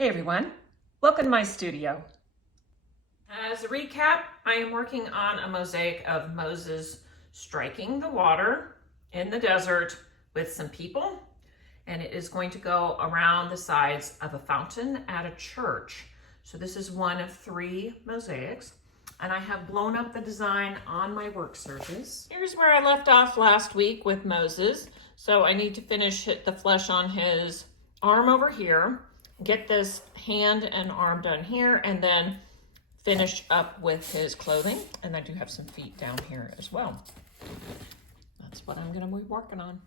Hey everyone, welcome to my studio. As a recap, I am working on a mosaic of Moses striking the water in the desert with some people, and it is going to go around the sides of a fountain at a church. So this is one of 3 mosaics, and I have blown up the design on my work surface. Here's where I left off last week with Moses. So I need to finish the flesh on his arm over here, get this hand and arm done here, and then finish up with his clothing. And I do have some feet down here as well. That's what I'm gonna be working on.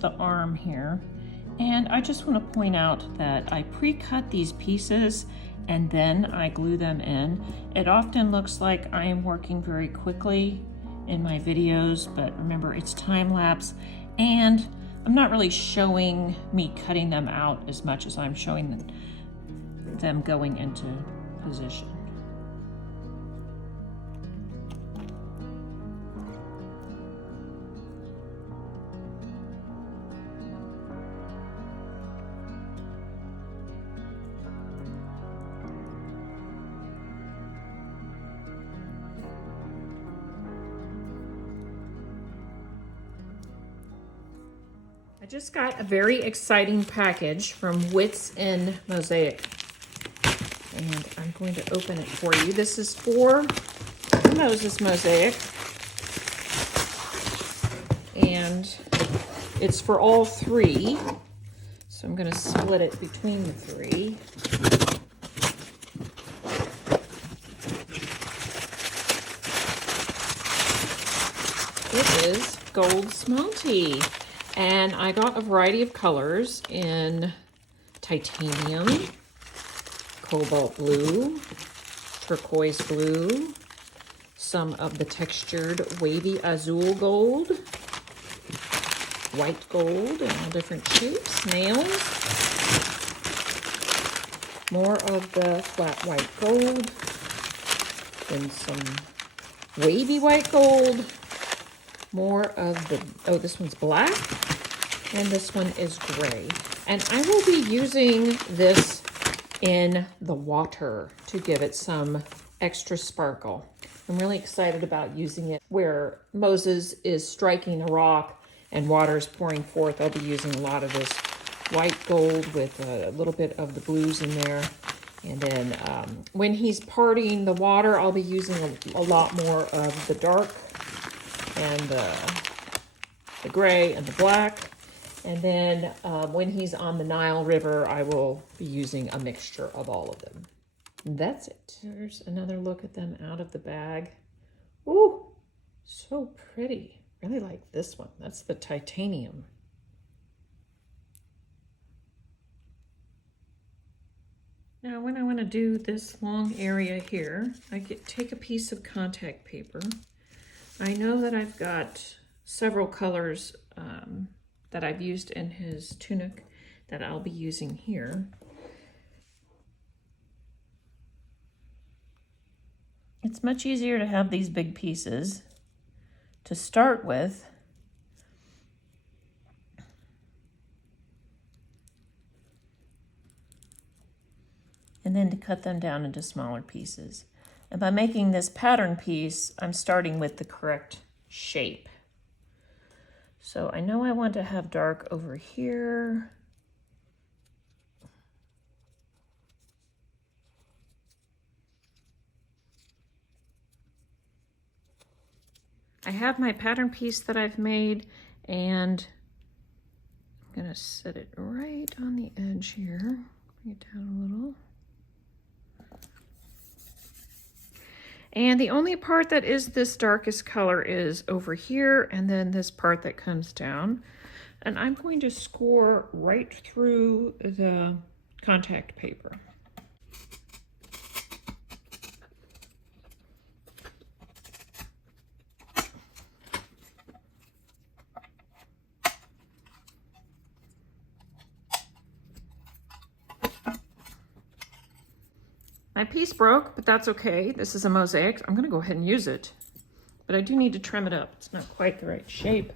The arm here, and I just want to point out that I pre-cut these pieces and then I glue them in. It often looks like I am working very quickly in my videos, but remember, it's time lapse and I'm not really showing me cutting them out as much as I'm showing them going into position. I just got a very exciting package from WitsEnd Mosaic, and I'm going to open it for you. This is for the Moses mosaic, and it's for all 3, so I'm going to split it between the 3. It is Gold Smalti. And I got a variety of colors in titanium, cobalt blue, turquoise blue, some of the textured Wavy Azul gold, white gold in all different shapes, nails, more of the flat white gold, then some wavy white gold, more of the, oh, this one's black, and this one is gray. And I will be using this in the water to give it some extra sparkle. I'm really excited about using it where Moses is striking a rock and water is pouring forth. I'll be using a lot of this white gold with a little bit of the blues in there. And then when he's parting the water, I'll be using a lot more of the dark and the gray and the black. And then when he's on the Nile River, I will be using a mixture of all of them. And that's it. There's another look at them out of the bag. Ooh, so pretty. Really like this one. That's the titanium. Now when I want to do this long area here, I take a piece of contact paper. I know that I've got several colors that I've used in his tunic that I'll be using here. It's much easier to have these big pieces to start with. And then to cut them down into smaller pieces. And by making this pattern piece, I'm starting with the correct shape. So I know I want to have dark over here. I have my pattern piece that I've made, and I'm gonna set it right on the edge here. Bring it down a little. And the only part that is this darkest color is over here, and then this part that comes down. And I'm going to score right through the contact paper. My piece broke, but that's okay. This is a mosaic. I'm gonna go ahead and use it, but I do need to trim it up. It's not quite the right shape.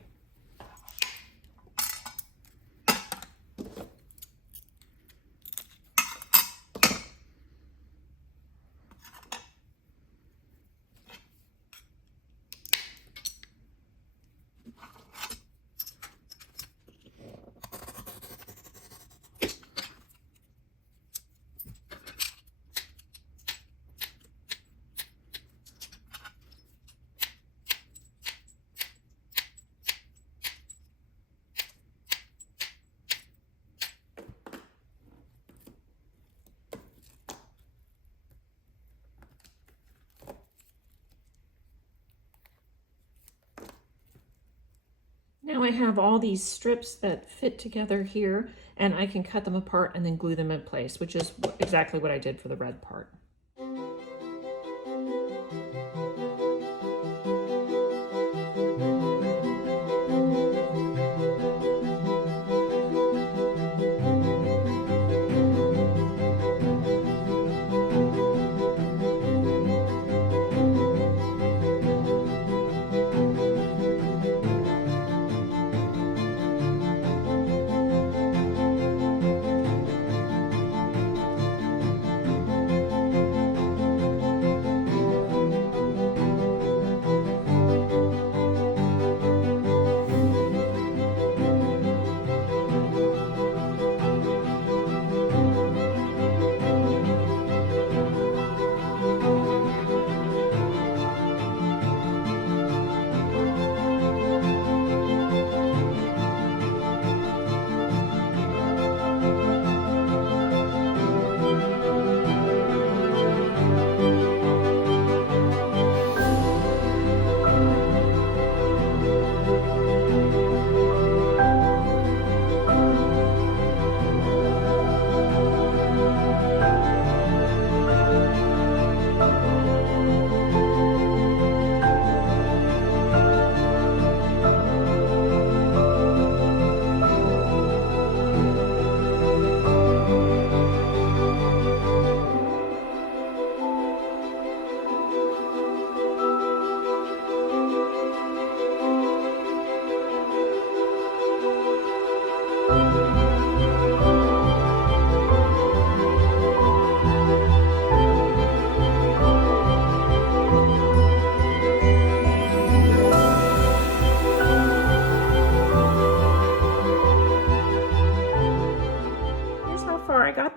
Now I have all these strips that fit together here, and I can cut them apart and then glue them in place, which is exactly what I did for the red part.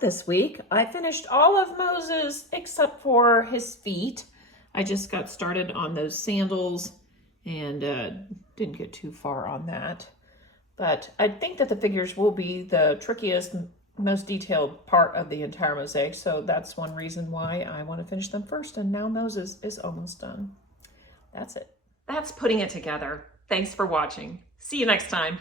this week. I finished all of Moses except for his feet. I just got started on those sandals and didn't get too far on that. But I think that the figures will be the trickiest, most detailed part of the entire mosaic. So that's one reason why I want to finish them first. And now Moses is almost done. That's it. That's putting it together. Thanks for watching. See you next time.